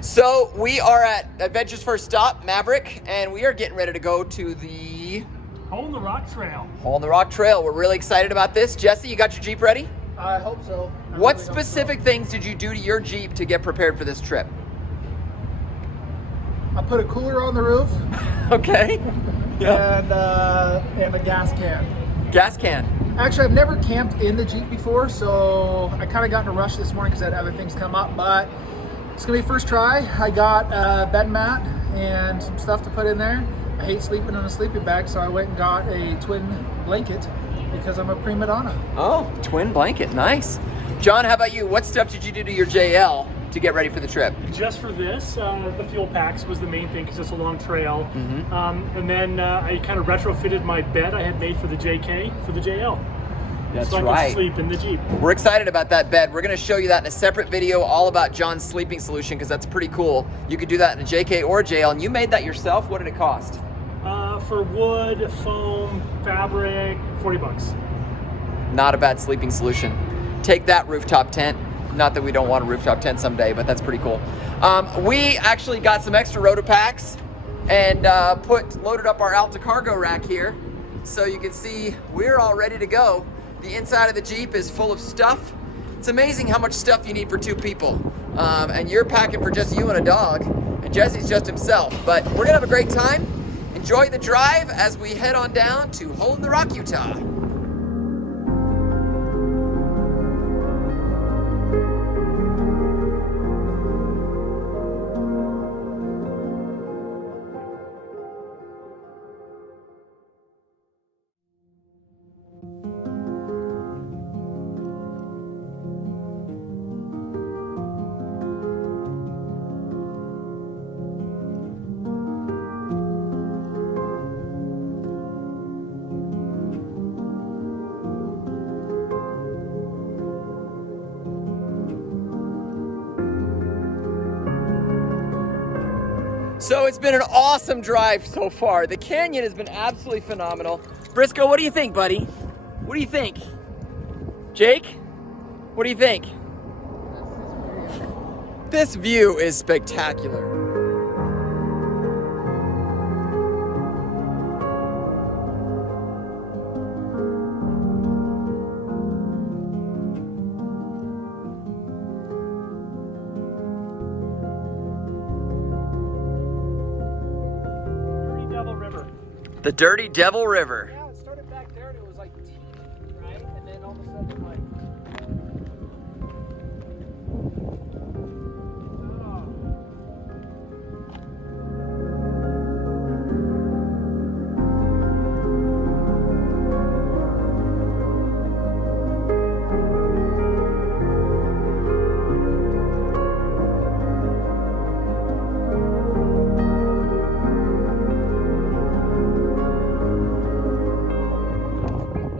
So we are at Adventure's first stop, Maverick, and we are getting ready to go to the Hole in the Rock Trail. Hole in the Rock Trail. We're really excited about this. Jesse, you got your Jeep ready? I hope so. What specific things did you do to your Jeep to get prepared for this trip? I put a cooler on the roof. Okay. Yeah. And a gas can. Gas can. Actually, I've never camped in the Jeep before, so I kind of got in a rush this morning because I had other things come up, but it's gonna be first try. I got a bed mat and some stuff to put in there. I hate sleeping in a sleeping bag, so I went and got a twin blanket because I'm a prima donna. Oh, twin blanket, nice. John, how about you? What stuff did you do to your JL to get ready for the trip? Just for this, the fuel packs was the main thing because it's a long trail. Mm-hmm. And then I kind of retrofitted my bed I had made for the JK for the JL. That's so I right. could sleep in the Jeep. We're excited about that bed. We're going to show you that in a separate video all about John's sleeping solution because that's pretty cool. You could do that in a JK or a JL, and you made that yourself. What did it cost? For wood, foam, fabric, $40. Not a bad sleeping solution. Take that, rooftop tent. Not that we don't want a rooftop tent someday, but that's pretty cool. We actually got some extra rotor packs and loaded up our Alta cargo rack here, so you can see we're all ready to go. The inside of the Jeep is full of stuff. It's amazing how much stuff you need for two people. And you're packing for just you and a dog, and Jesse's just himself. But we're gonna have a great time. Enjoy the drive as we head on down to Hole in the Rock, Utah. So it's been an awesome drive so far. The canyon has been absolutely phenomenal. Briscoe, what do you think, buddy? What do you think? Jake, what do you think? This view is spectacular. The Dirty Devil River. Yeah, it started back there and it was like teeth, right? And then all of a sudden like...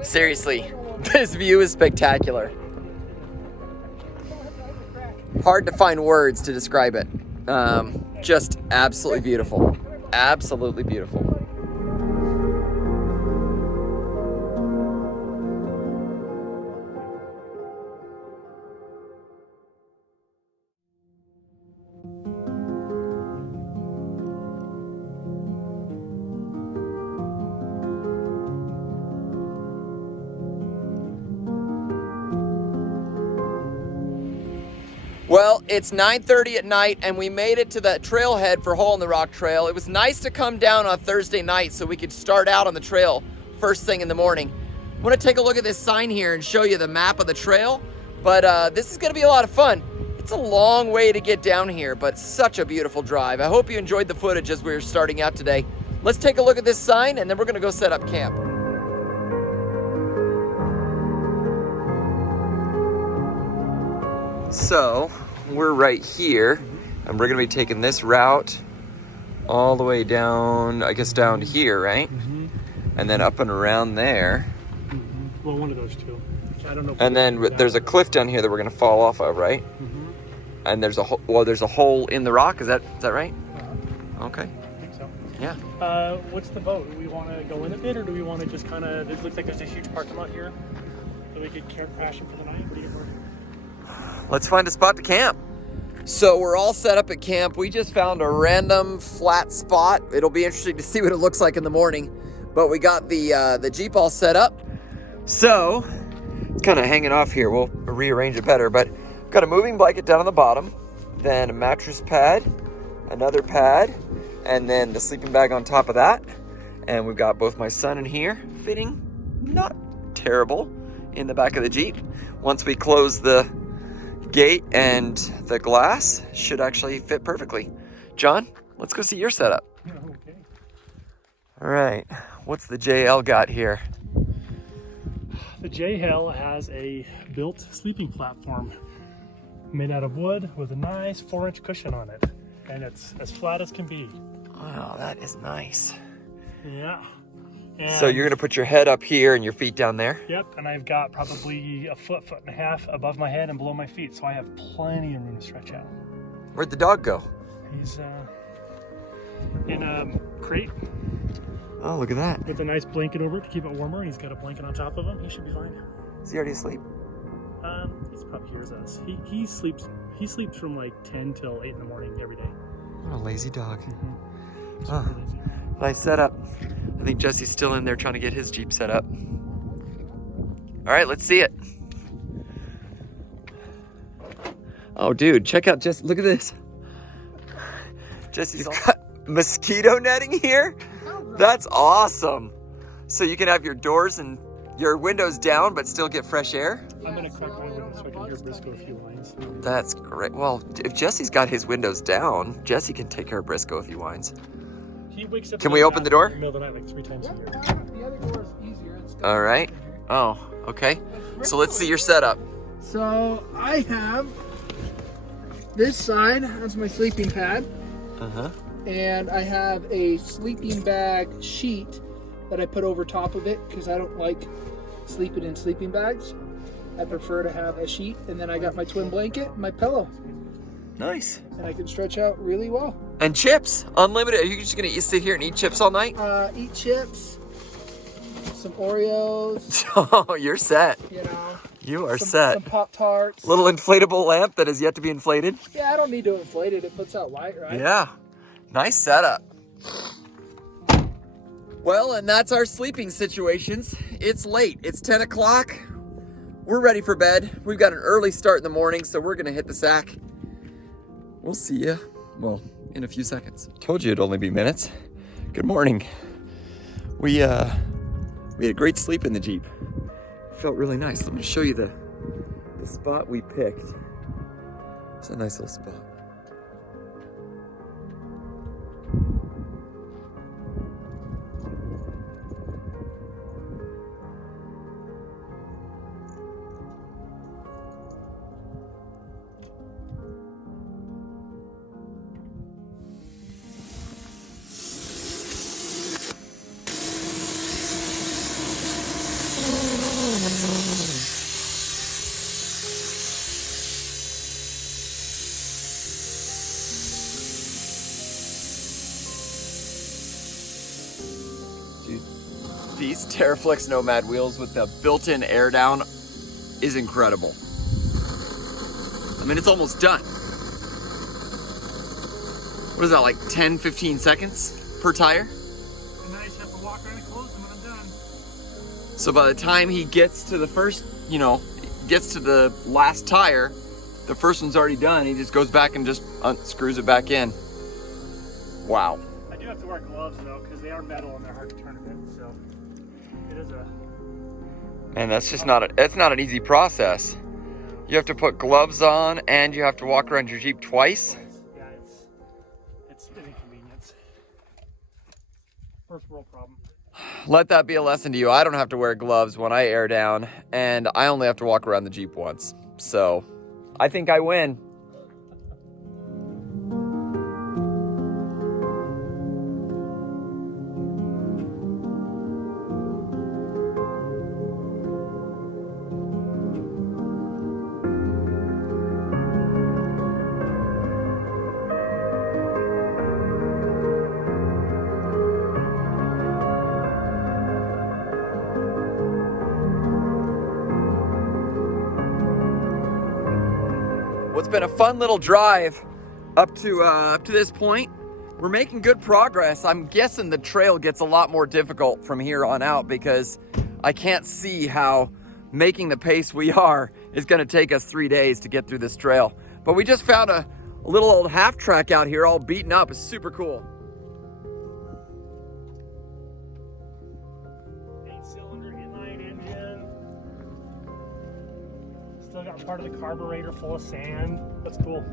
Seriously, this view is spectacular. Hard to find words to describe it. Just absolutely beautiful. Absolutely beautiful. Well, it's 9:30 at night and we made it to the trailhead for Hole in the Rock Trail. It was nice to come down on Thursday night so we could start out on the trail first thing in the morning. I want to take a look at this sign here and show you the map of the trail, but this is going to be a lot of fun. It's a long way to get down here, but such a beautiful drive. I hope you enjoyed the footage as we were starting out today. Let's take a look at this sign and then we're going to go set up camp. So we're right here and we're gonna be taking this route all the way down, I guess down to here, right? Mm-hmm. And then up and around there. Mm-hmm. Well, one of those two. I don't know. And then there's a cliff down here that we're gonna fall off of, right? Mm-hmm. And there's a hole in the rock. Is that right? Okay. I think so. Yeah. What's the boat? Do we want to go in a bit, or do we want to just kind of? It looks like there's a huge parking lot here, so we could camp crashing for the night. What do you think? Let's find a spot to camp. So we're all set up at camp. We just found a random flat spot. It'll be interesting to see what it looks like in the morning. But we got the Jeep all set up. So it's kind of hanging off here. We'll rearrange it better. But got a moving blanket down on the bottom, then a mattress pad, another pad, and then the sleeping bag on top of that. And we've got both my son in here, fitting not terrible in the back of the Jeep. Once we close the gate and the glass, should actually fit perfectly. John, let's go see your setup. Okay. All right, what's the JL got here? The JL has a built sleeping platform made out of wood with a nice 4-inch cushion on it. And it's as flat as can be. Wow, that is nice. Yeah. So you're gonna put your head up here and your feet down there? Yep, and I've got probably a foot and a half above my head and below my feet, so I have plenty of room to stretch out. Where'd the dog go? He's in a crate Oh, look at that. with a nice blanket over it to keep it warmer. He's got a blanket on top of him. He should be fine. Is he already asleep? He's probably here as us. He sleeps from like 10 till 8 in the morning every day. What a lazy dog. Super lazy. Nice setup. I think Jesse's still in there trying to get his Jeep set up. All right, let's see it. Oh, dude, check out Jesse. Look at this. Jesse's got mosquito netting here. That's awesome. So you can have your doors and your windows down, but still get fresh air. I'm gonna crack my window so I can hear Briscoe a few lines. That's great. Well, if Jesse's got his windows down, Jesse can take care of Briscoe if he whines. He wakes up. Can we open the door? In the middle of the night, like 3 times a year. The other door is easier. It's got All right. Oh, okay. So let's see your setup. So I have this side, that's my sleeping pad, Uh-huh. and I have a sleeping bag sheet that I put over top of it because I don't like sleeping in sleeping bags. I prefer to have a sheet, and then I got my twin blanket, my pillow, Nice. and I can stretch out really well. And chips, unlimited. Are you just gonna sit here and eat chips all night? Eat chips, some Oreos, Oh, you're set. you know. You are some set. Pop-Tarts. Little inflatable lamp that is yet to be inflated. Yeah, I don't need to inflate it. It puts out light, right? Yeah. Nice setup. Well, and that's our sleeping situations. It's late. It's 10 o'clock. We're ready for bed. We've got an early start in the morning, so we're gonna hit the sack. We'll see ya. Well, in a few seconds. Told you it'd only be minutes. Good morning. We had a great sleep in the Jeep. Felt really nice. Let me show you the spot we picked. It's a nice little spot. Dude, these Terraflex Nomad wheels with the built-in air down is incredible. I mean, it's almost done. What is that, like 10, 15 seconds per tire? And then I just have to walk around and close them when I'm done. So by the time he gets to the first, gets to the last tire, the first one's already done. He just goes back and just unscrews it back in. Wow. I do have to wear gloves though, because they are metal and they're hard to turn a bit. So it is a. Man, that's just it's not an easy process. You have to put gloves on and you have to walk around your Jeep twice. Yeah, it's an inconvenience. First world problem. Let that be a lesson to you. I don't have to wear gloves when I air down, and I only have to walk around the Jeep once. So I think I win. it's been a fun little drive up to this point. We're making good progress. I'm guessing the trail gets a lot more difficult from here on out because I can't see how making the pace we are is going to take us 3 days to get through this trail. But we just found a little old half track out here all beaten up. It's super cool. 8-cylinder inline engine. Still got part of the carburetor full of sand. That's cool.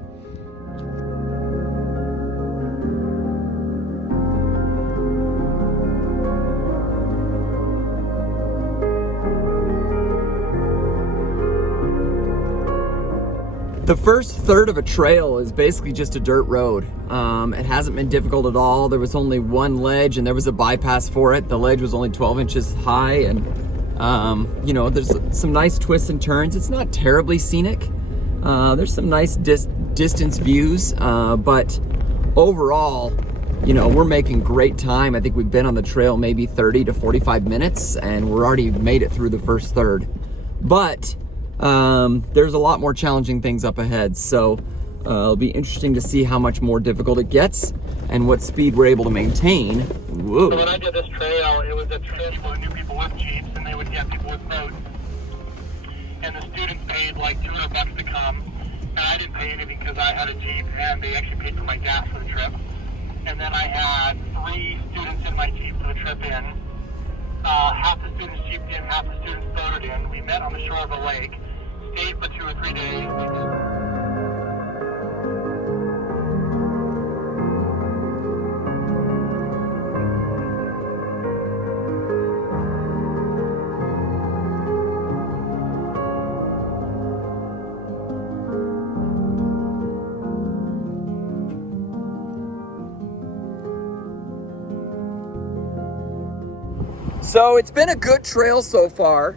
The first third of a trail is basically just a dirt road. It hasn't been difficult at all. There was only one ledge and there was a bypass for it. The ledge was only 12 inches high and you know, there's some nice twists and turns. It's not terribly scenic. There's some nice distance views, but overall, you know, we're making great time. I think we've been on the trail maybe 30 to 45 minutes and we're already made it through the first third. But there's a lot more challenging things up ahead, so it'll be interesting to see how much more difficult it gets and what speed we're able to maintain. Whoa. So when I did this trail, it was a trail where new people with Jeeps and they would get people with boats. And the students paid like $200 to come, and I didn't pay anything because I had a Jeep and they actually paid for my gas for the trip. And then I had 3 students in my Jeep for the trip in. Half the students Jeeped in, half the students boated in. We met on the shore of a lake, stayed for 2 or 3 days. So it's been a good trail so far.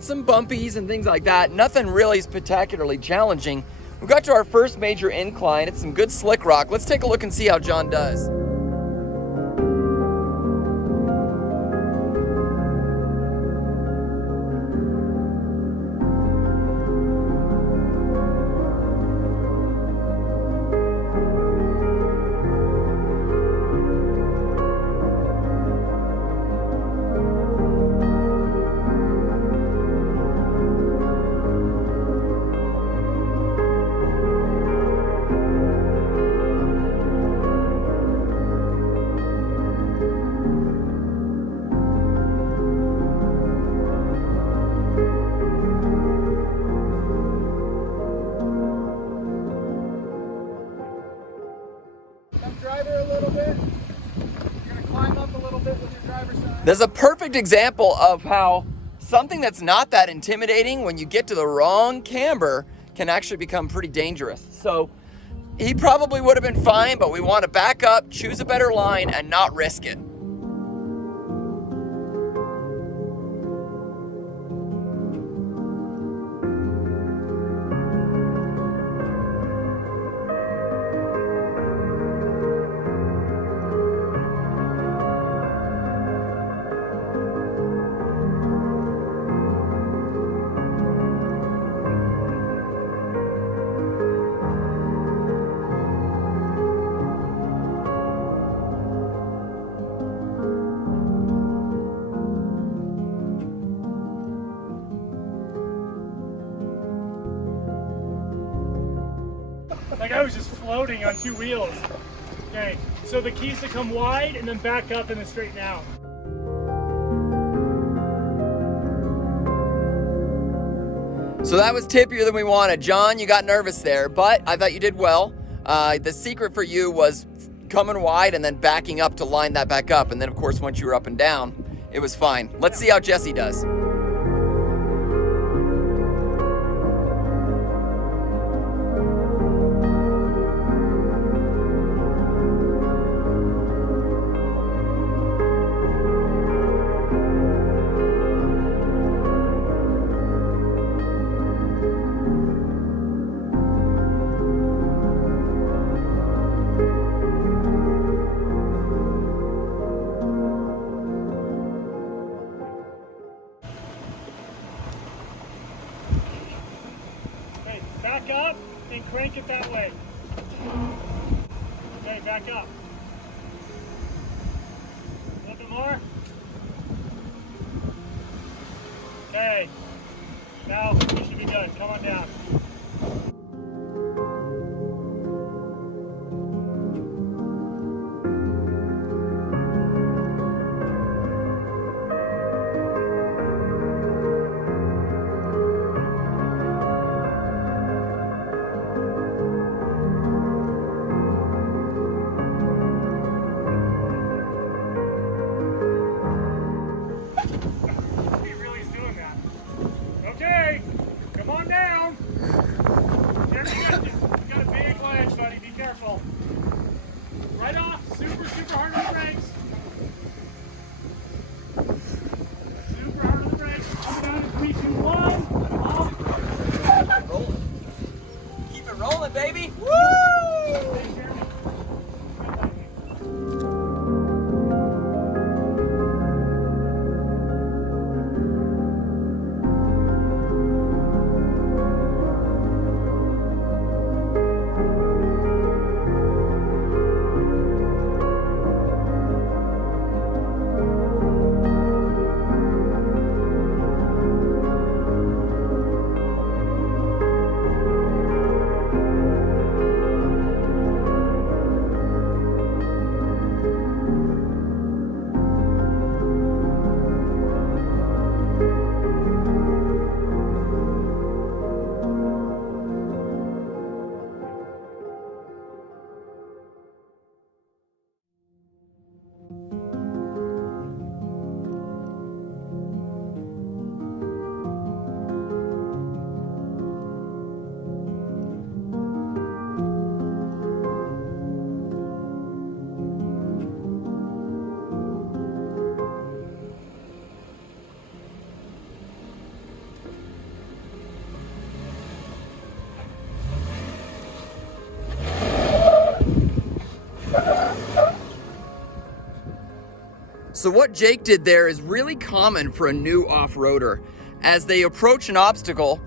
Some bumpies and things like that. Nothing really spectacularly challenging. We got to our first major incline. It's some good slick rock. Let's take a look and see how John does. Driver a little bit. You're gonna climb up a little bit with your driver's side. There's a perfect example of how something that's not that intimidating when you get to the wrong camber can actually become pretty dangerous. So he probably would have been fine, but we want to back up, choose a better line, and not risk it. Like I was just floating on 2 wheels. Okay, so the key is to come wide and then back up and then straighten out. So that was tippier than we wanted. John, you got nervous there, but I thought you did well. The secret for you was coming wide and then backing up to line that back up. And then, of course, once you were up and down, it was fine. Let's see how Jesse does. back up. A little bit more. Okay. Now you should be good. Come on down. He really is doing that. Okay, come on down. Careful, you got a big ledge, buddy. Be careful. Right off, super hard on the brakes. Super hard on the brakes. Come down in 3, 2, 1. Rolling. Keep it rolling, baby. Woo! Hey, Jeremy. So what Jake did there is really common for a new off-roader. As they approach an obstacle,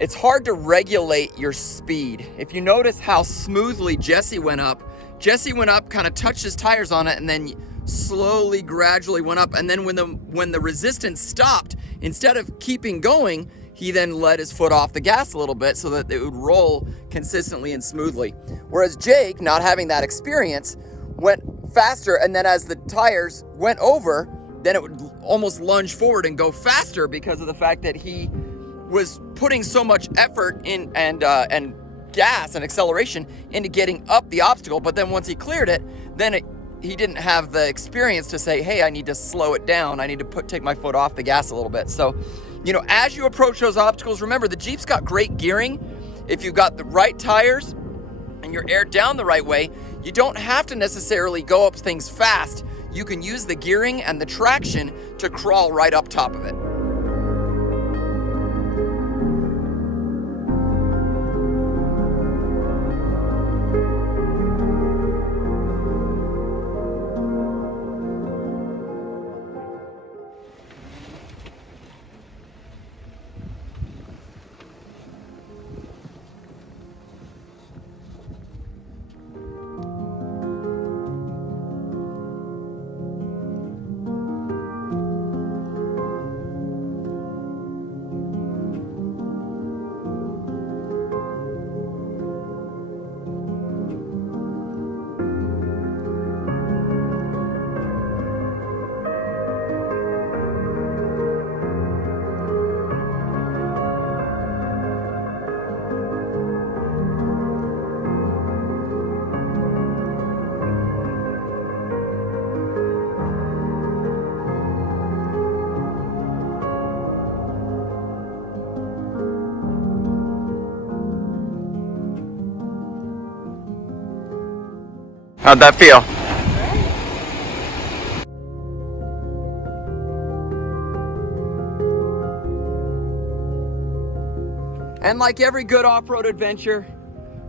it's hard to regulate your speed. If you notice how smoothly Jesse went up, kind of touched his tires on it and then slowly, gradually went up. And then when the resistance stopped, instead of keeping going, he then let his foot off the gas a little bit so that it would roll consistently and smoothly. Whereas Jake, not having that experience, went faster, and then as the tires went over, then it would almost lunge forward and go faster because of the fact that he was putting so much effort in and gas and acceleration into getting up the obstacle. But then once he cleared it, then he didn't have the experience to say, hey, I need to slow it down. I need to take my foot off the gas a little bit. So, as you approach those obstacles, remember the Jeep's got great gearing. If you've got the right tires and you're aired down the right way, you don't have to necessarily go up things fast. You can use the gearing and the traction to crawl right up top of it. How'd that feel? And like every good off-road adventure,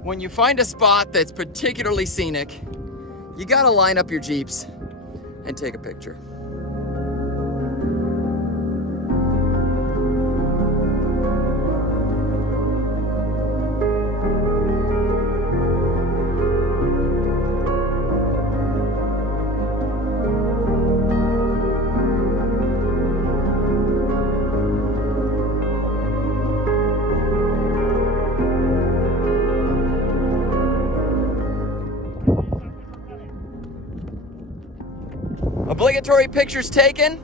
when you find a spot that's particularly scenic, you gotta line up your Jeeps and take a picture. Obligatory pictures taken.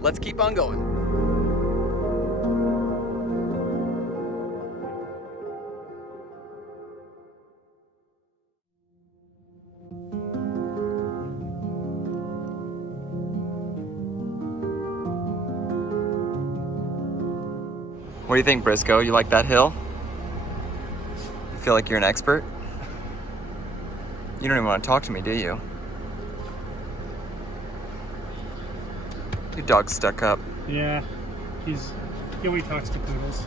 Let's keep on going. What do you think, Briscoe? You like that hill? You feel like you're an expert? You don't even want to talk to me, do you? Your dog's stuck up. Yeah, he only talks to poodles.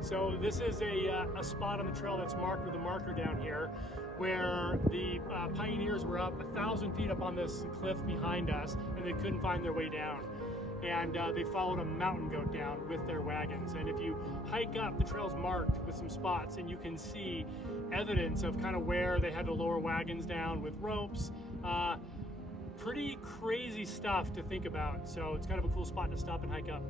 So this is a spot on the trail that's marked with a marker down here, where the pioneers were up 1,000 feet up on this cliff behind us, and they couldn't find their way down. And they followed a mountain goat down with their wagons. And if you hike up, the trail's marked with some spots, and you can see evidence of kind of where they had to lower wagons down with ropes. Pretty crazy stuff to think about. So it's kind of a cool spot to stop and hike up.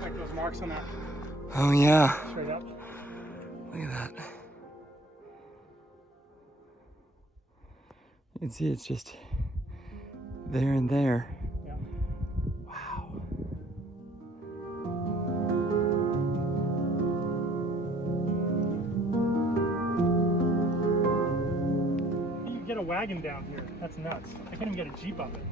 Like those marks on that. Oh yeah. Straight up. Look at that. You can see it's just there and there. Yeah. Wow. You can get a wagon down here. That's nuts. I can't even get a Jeep up it.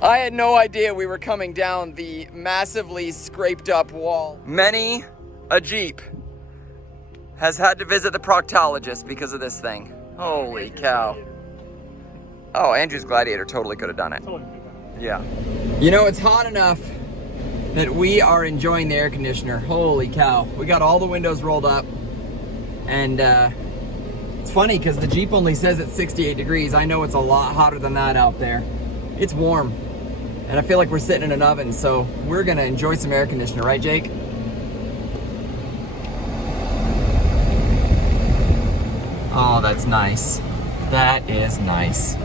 I had no idea we were coming down the massively scraped up wall. Many a Jeep has had to visit the proctologist because of this thing. Holy cow. Oh, Andrew's Gladiator totally could have done it. Totally could have done it. Yeah. You know, it's hot enough that we are enjoying the air conditioner. Holy cow. We got all the windows rolled up. And it's funny because the Jeep only says it's 68 degrees. I know it's a lot hotter than that out there. It's warm. And I feel like we're sitting in an oven, so we're gonna enjoy some air conditioner, right, Jake? Oh, that's nice. That is nice.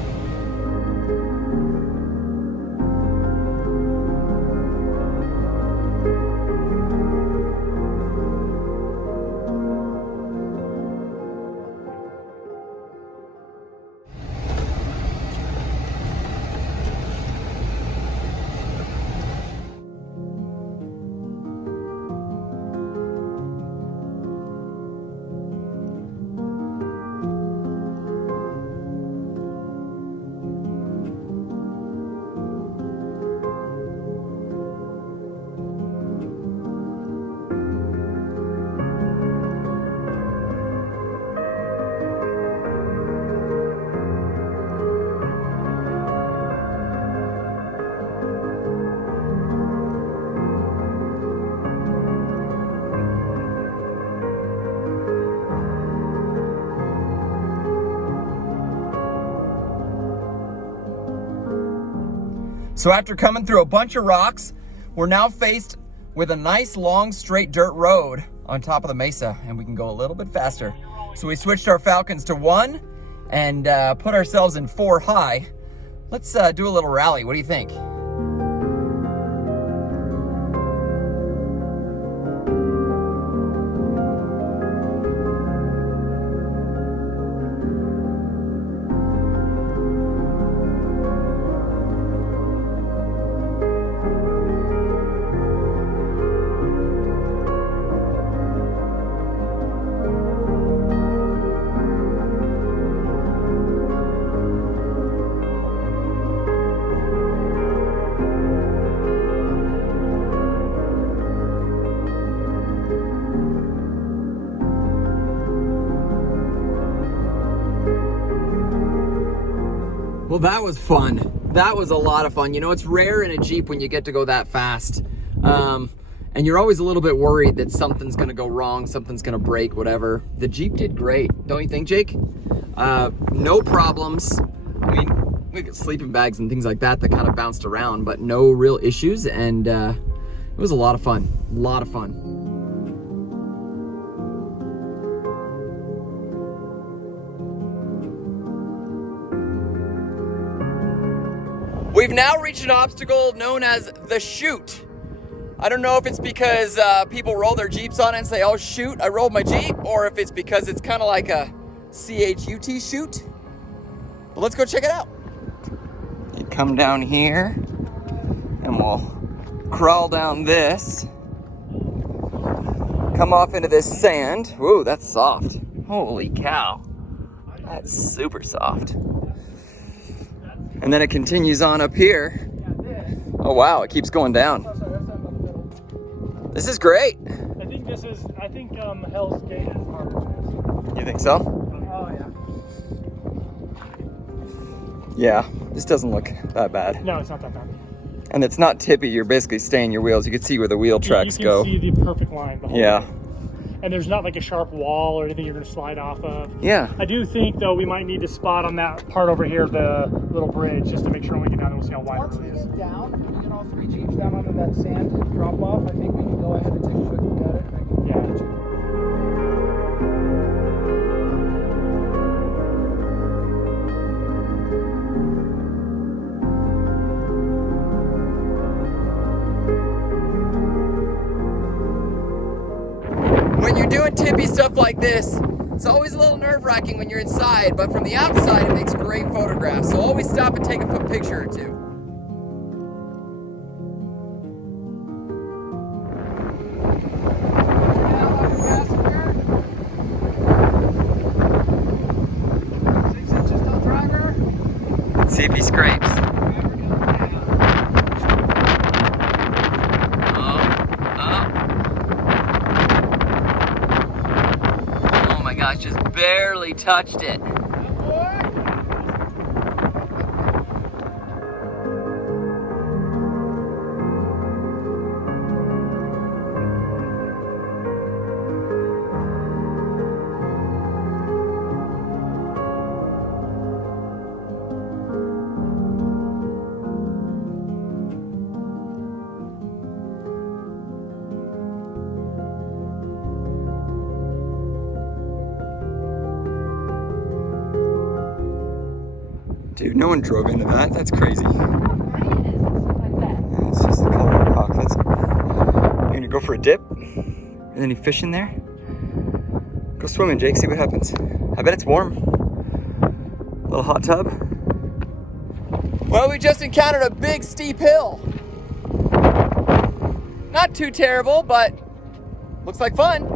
So after coming through a bunch of rocks, we're now faced with a nice long straight dirt road on top of the mesa, and we can go a little bit faster. So we switched our Falcons to 1 and put ourselves in 4 high. Let's do a little rally. What do you think? Well, that was fun. That was a lot of fun. You know, it's rare in a Jeep when you get to go that fast. And you're always a little bit worried that something's gonna go wrong, something's gonna break, whatever. The Jeep did great, don't you think, Jake? No problems. I mean, we got sleeping bags and things like that that kind of bounced around, but no real issues, and it was a lot of fun. A lot of fun. We've now reached an obstacle known as the chute. I don't know if it's because people roll their Jeeps on it and say, oh shoot, I rolled my Jeep, or if it's because it's kind of like a CHUT chute. But let's go check it out. You come down here and we'll crawl down this. Come off into this sand. Whoa, that's soft. Holy cow. That's super soft. And then it continues on up here. Oh wow, it keeps going down. This is great. I think Hell's Gate is harder than this. You think so? Oh yeah. Yeah, this doesn't look that bad. No, it's not that bad. And it's not tippy, you're basically staying your wheels. You can see where the wheel tracks go. You can see the perfect line the whole Yeah. way. And there's not like a sharp wall or anything you're gonna slide off of. Yeah. I do think though we might need to spot on that part over here, the little bridge, just to make sure when we get down there we'll see how wide Once it we really is. get down, and we get all 3 Jeeps down onto that sand drop off, I think we can go ahead and take a quick look at it. And I can Yeah. get you. When you're doing tippy stuff like this, it's always a little nerve-wracking when you're inside, but from the outside it makes great photographs. So always stop and take a picture or two. See if he scrapes. Oh my gosh, just barely touched it. Dude, no one drove into that. That's crazy. It's just the color of the rock. That's. You're gonna go for a dip? And then you fish in there? Go swimming, Jake. See what happens. I bet it's warm. A little hot tub. Well, we just encountered a big steep hill. Not too terrible, but looks like fun.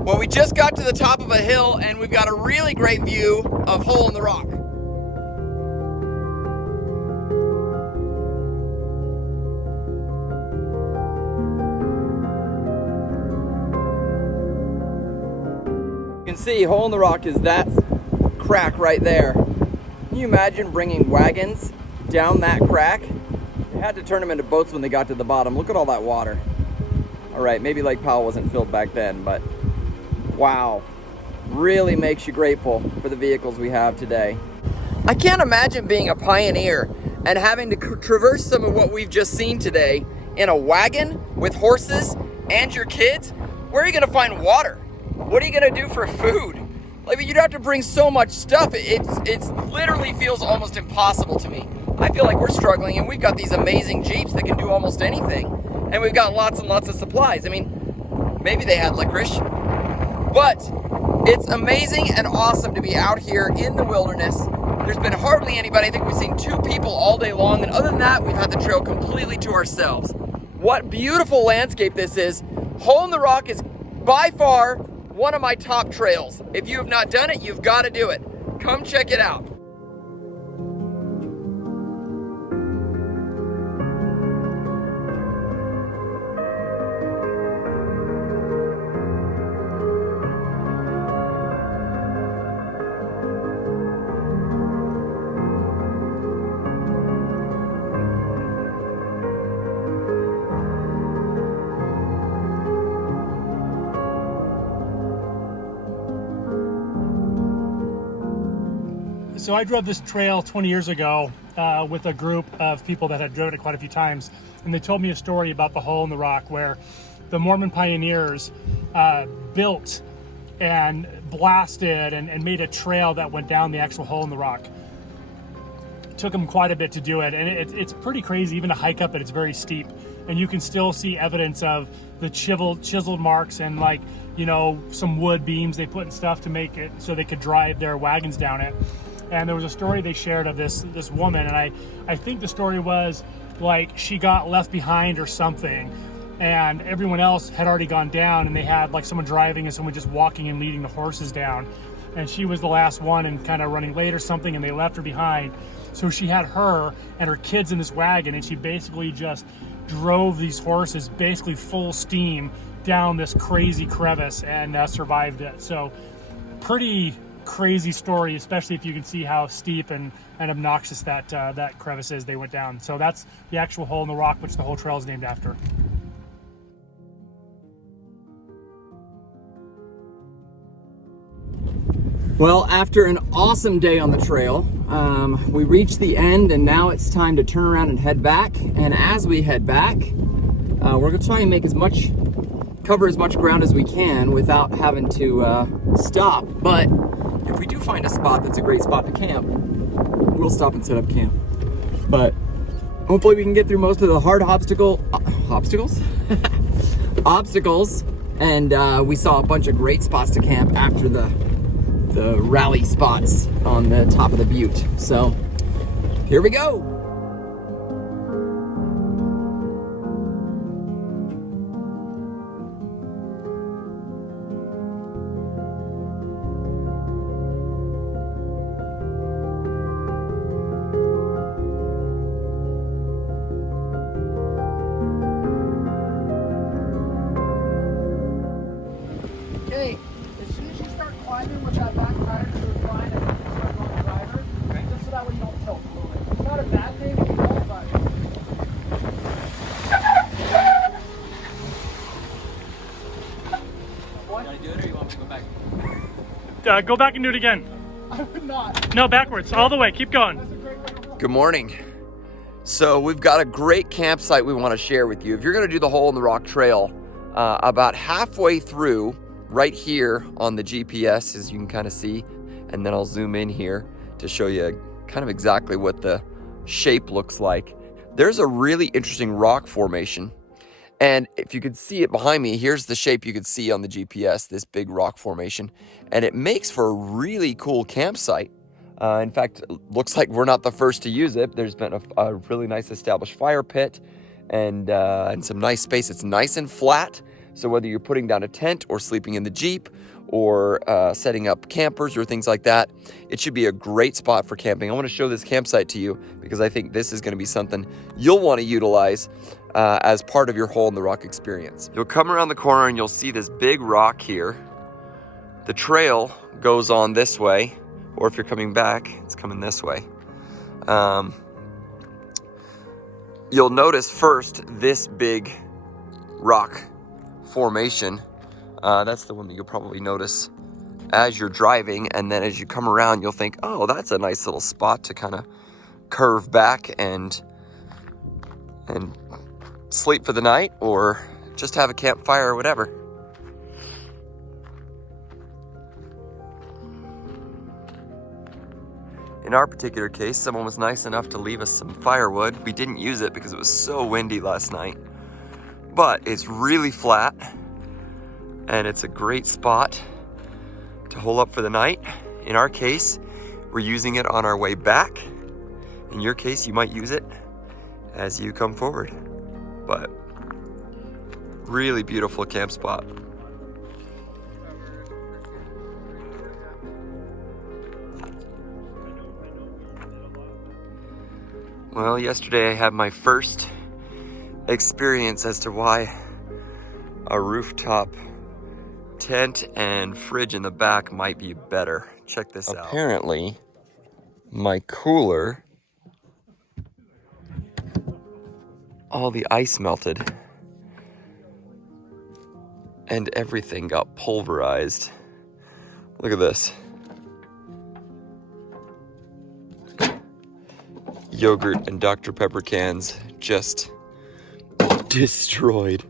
Well, we just got to the top of a hill and we've got a really great view of Hole in the Rock. You can see Hole in the Rock is that crack right there. Can you imagine bringing wagons down that crack? They had to turn them into boats when they got to the bottom. Look at all that water. All right, maybe Lake Powell wasn't filled back then, but wow. Really makes you grateful for the vehicles we have today. I can't imagine being a pioneer and having to traverse some of what we've just seen today in a wagon with horses and your kids. Where are you gonna find water? What are you gonna do for food? Like, you'd have to bring so much stuff. It's literally feels almost impossible to me. I feel like we're struggling, and we've got these amazing Jeeps that can do almost anything. And we've got lots and lots of supplies. I mean, maybe they had licorice, but it's amazing and awesome to be out here in the wilderness. There's been hardly anybody. I think we've seen 2 people all day long, and other than that, we've had the trail completely to ourselves. What beautiful landscape this is. Hole in the Rock is by far one of my top trails. If you have not done it, you've got to do it. Come check it out. So I drove this trail 20 years ago with a group of people that had driven it quite a few times, and they told me a story about the hole in the rock where the Mormon pioneers built and blasted and made a trail that went down the actual hole in the rock. It took them quite a bit to do it, and it's pretty crazy even to hike up it. It's very steep, and you can still see evidence of the chiseled marks and, like, you know, some wood beams they put and stuff to make it so they could drive their wagons down it. And there was a story they shared of this woman, and I think the story was like she got left behind or something, and everyone else had already gone down, and they had like someone driving and someone just walking and leading the horses down, and she was the last one and kind of running late or something, and they left her behind. So she had her and her kids in this wagon, and she basically just drove these horses basically full steam down this crazy crevice and survived it. So pretty crazy story, especially if you can see how steep and obnoxious that crevice is they went down. So that's the actual hole in the rock, which the whole trail is named after. Well, after an awesome day on the trail, we reached the end, and now it's time to turn around and head back. And as we head back, we're gonna try and make cover as much ground as we can without having to stop. But if we do find a spot that's a great spot to camp, we'll stop and set up camp. But hopefully we can get through most of the hard obstacles. And we saw a bunch of great spots to camp after the rally spots on the top of the butte. So here we go. Okay, as soon as you start climbing with that back tire to the line and start going the driver, just so that way you don't tilt a little bit. It's not a bad thing if you don't, but... You want to do it, or you want me to go back? Go back and do it again. I would not. No, backwards, all the way, keep going. That's a great way to roll. Good morning. So we've got a great campsite we want to share with you. If you're going to do the Hole in the Rock Trail, about halfway through, right here on the GPS, as you can kind of see, and then I'll zoom in here to show you kind of exactly what the shape looks like. There's a really interesting rock formation, and if you could see it behind me, here's the shape you could see on the GPS, this big rock formation, and it makes for a really cool campsite. In fact, it looks like we're not the first to use it. There's been a really nice established fire pit and some nice space. It's nice and flat. So whether you're putting down a tent or sleeping in the Jeep or setting up campers or things like that, it should be a great spot for camping. I want to show this campsite to you because I think this is going to be something you'll want to utilize as part of your Hole in the Rock experience. You'll come around the corner and you'll see this big rock here. The trail goes on this way. or if you're coming back, it's coming this way. You'll notice first this big rock formation. That's the one that you'll probably notice as you're driving, and then as you come around, you'll think, oh, that's a nice little spot to kind of curve back and sleep for the night, or just have a campfire or whatever. In our particular case, someone was nice enough to leave us some firewood. We didn't use it because it was so windy last night, but it's really flat and it's a great spot to hole up for the night. In our case, we're using it on our way back. In your case, you might use it as you come forward. But really beautiful camp spot. Well, yesterday I had my first experience as to why a rooftop tent and fridge in the back might be better. Check this out. Apparently, my cooler, all the ice melted and everything got pulverized. Look at this. Yogurt and Dr. Pepper cans just destroyed.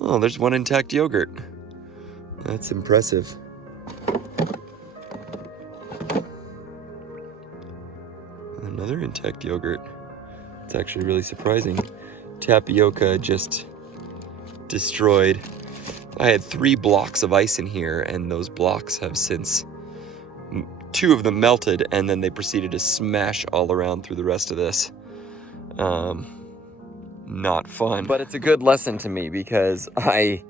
Oh, there's one intact yogurt. That's impressive. Another intact yogurt. It's actually really surprising. Tapioca just destroyed. I had 3 blocks of ice in here, and those blocks have since, 2 of them melted, and then they proceeded to smash all around through the rest of this. Not fun. But it's a good lesson to me because I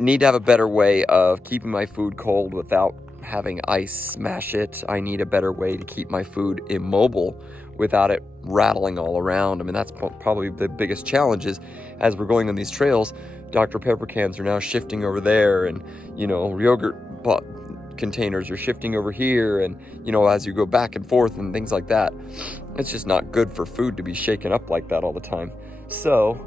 need to have a better way of keeping my food cold without having ice smash it. I need a better way to keep my food immobile without it rattling all around. I mean, that's probably the biggest challenge is as we're going on these trails, Dr. Pepper cans are now shifting over there, and, you know, yogurt containers are shifting over here, and, you know, as you go back and forth and things like that, it's just not good for food to be shaken up like that all the time. So,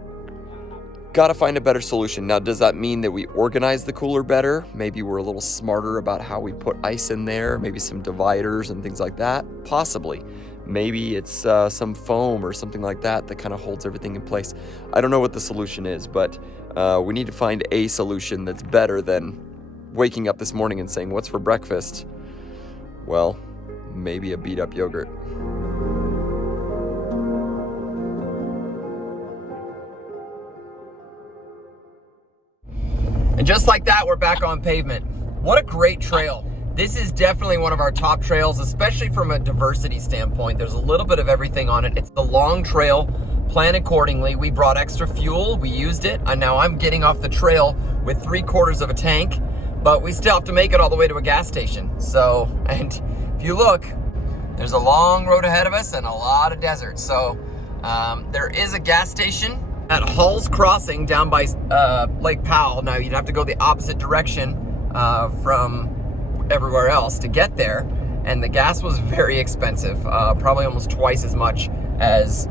gotta find a better solution. Now, does that mean that we organize the cooler better? Maybe we're a little smarter about how we put ice in there, maybe some dividers and things like that? Possibly. Maybe it's some foam or something like that that kind of holds everything in place. I don't know what the solution is, but we need to find a solution that's better than waking up this morning and saying, what's for breakfast? Well, maybe a beat up yogurt. And just like that, we're back on pavement. What a great trail. This is definitely one of our top trails, especially from a diversity standpoint. There's a little bit of everything on it. It's the long trail. Plan accordingly. We brought extra fuel. We used it. And now I'm getting off the trail with 3/4 of a tank, but we still have to make it all the way to a gas station. So, and if you look, there's a long road ahead of us and a lot of desert. So there is a gas station at Hull's Crossing down by Lake Powell. Now you'd have to go the opposite direction from everywhere else to get there, and the gas was very expensive, probably almost twice as much as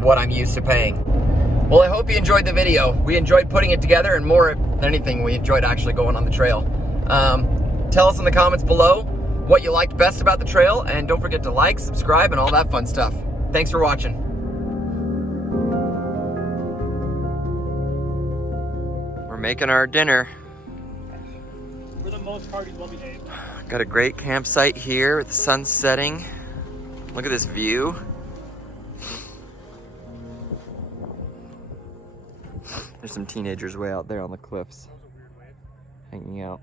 what I'm used to paying. Well, I hope you enjoyed the video. We enjoyed putting it together, and more than anything, we enjoyed actually going on the trail. Tell us in the comments below what you liked best about the trail, and don't forget to like, subscribe, and all that fun stuff. Thanks for watching. We're making our dinner. For the most part, he's well behaved. Got a great campsite here with the sun setting. Look at this view. There's some teenagers way out there on the cliffs hanging out.